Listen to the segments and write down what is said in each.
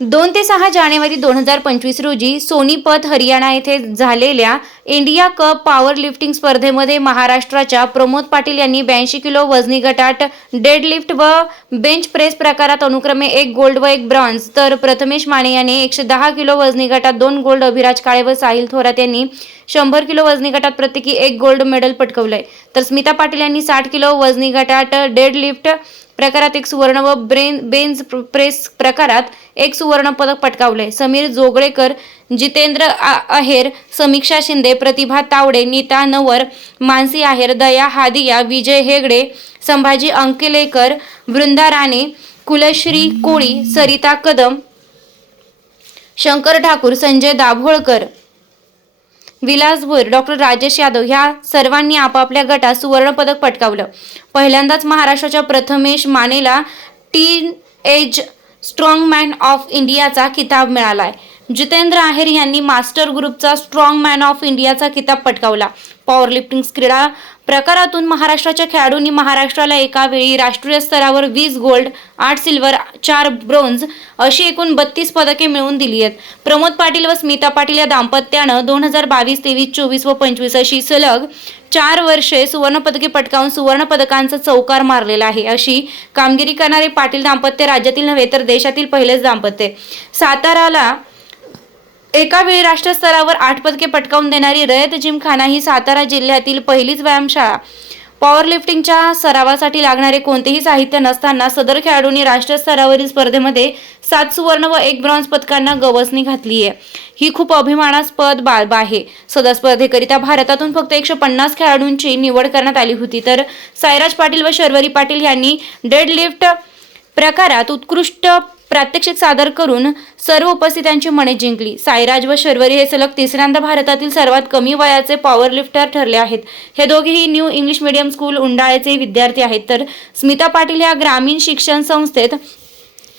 दोन ते सहा जानेवारी दोन हजार पंचवीस रोजी सोनीपत हरियाणा येथे झालेल्या इंडिया कप पॉवर लिफ्टिंग स्पर्धेमध्ये महाराष्ट्राच्या प्रमोद पाटील यांनी ब्याऐंशी किलो वजनी गटात डेडलिफ्ट व बेंच प्रेस प्रकारात अनुक्रमे एक गोल्ड व एक ब्रॉन्झ तर प्रथमेश माने यांनी एकशे दहा किलो वजनी गटात दोन गोल्ड अभिराज काळे व साहिल थोरात यांनी शंभर किलो वजनी गटात प्रत्येकी एक गोल्ड मेडल पटकवलंय. तर स्मिता पाटील यांनी साठ किलो वजनी गटात डेडलिफ्ट प्रकारात एक सुवर्ण व ब्रेन बेन्झ प्रेस प्रकारात एक सुवर्ण पदक पटकावले. समीर जोगळेकर जितेंद्र आ- समीक्षा शिंदे प्रतिभा तावडे नीता नवर मानसी आहेर दया हादिया विजय हेगडे संभाजी अंकिलेकर वृंदा राणे कुलश्री कोळी सरिता कदम शंकर ठाकूर संजय दाभोळकर विलास भोईर डॉक्टर राजेश यादव ह्या सर्वांनी आपापल्या गटात सुवर्णपदक पटकावलं. पहिल्यांदाच महाराष्ट्राच्या प्रथमेश मानेला teen age strong man of इंडियाचा किताब मिळालाय. जितेंद्र आहेर यांनी मास्टर ग्रुपचा स्ट्रॉंग मॅन ऑफ इंडियाचा किताब पटकावला. पॉवर लिफ्टिंग क्रीडा प्रकारातून महाराष्ट्राच्या खेळाडूंनी महाराष्ट्राला एका वेळी राष्ट्रीय स्तरावर वीस गोल्ड आठ सिल्वर चार ब्रोंज अशी एकूण बत्तीस पदके मिळवून दिली आहेत. प्रमोद पाटील व स्मिता पाटील या दाम्पत्यानं दोन हजार बावीस तेवीस चोवीस व पंचवीस अशी सलग चार वर्षे सुवर्णपदके पटकावून सुवर्णपदकांचा चौकार मारलेला आहे. अशी कामगिरी करणारे पाटील दाम्पत्य राज्यातील नव्हे तर देशातील पहिलेच दाम्पत्य. साताराला एका वेळी राष्ट्रस्तरावर आठ पदके पटकावून देणारी रयत जिमखाना ही सातारा जिल्ह्यातील पहिलीच व्यायामशाळा. पॉवर लिफ्टिंगच्या सरावासाठी लागणारे कोणतेही साहित्य नसताना सदर खेळाडूंनी राष्ट्रस्तरावरील स्पर्धेमध्ये सात सुवर्ण व एक ब्रॉन्झ पदकांना गवसणी घातली आहे. ही खूप अभिमानास्पद बाब आहे. सदर स्पर्धेकरिता भारतातून फक्त एकशे पन्नास खेळाडूंची निवड करण्यात आली होती. तर सायराज पाटील व शर्वरी पाटील यांनी डेडलिफ्ट प्रकारात उत्कृष्ट प्रात्यक्षिक सादर करून सर्व उपस्थितांची मने जिंकली. साईराज व शर्वरी हे सलग तिसऱ्यांदा भारतातील सर्वात कमी वयाचे पॉवर लिफ्टर ठरले आहेत. हे दोघेही न्यू इंग्लिश मीडियम स्कूल उंडाळेचे विद्यार्थी आहेत. तर स्मिता पाटील या ग्रामीण शिक्षण संस्थेत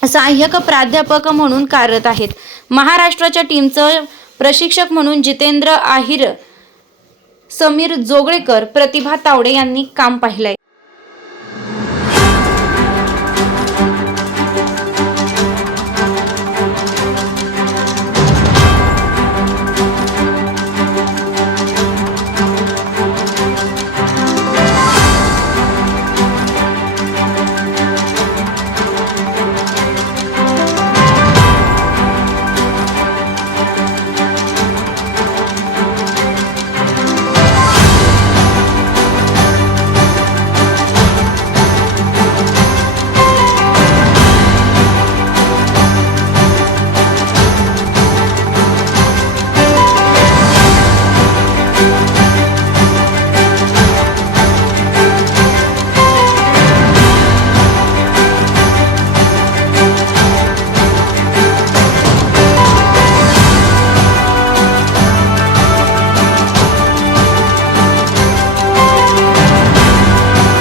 सहाय्यक प्राध्यापक म्हणून कार्यरत आहेत. महाराष्ट्राच्या टीमचं प्रशिक्षक म्हणून जितेंद्र आहिर समीर जोगळेकर प्रतिभा तावडे यांनी काम पाहिलंय.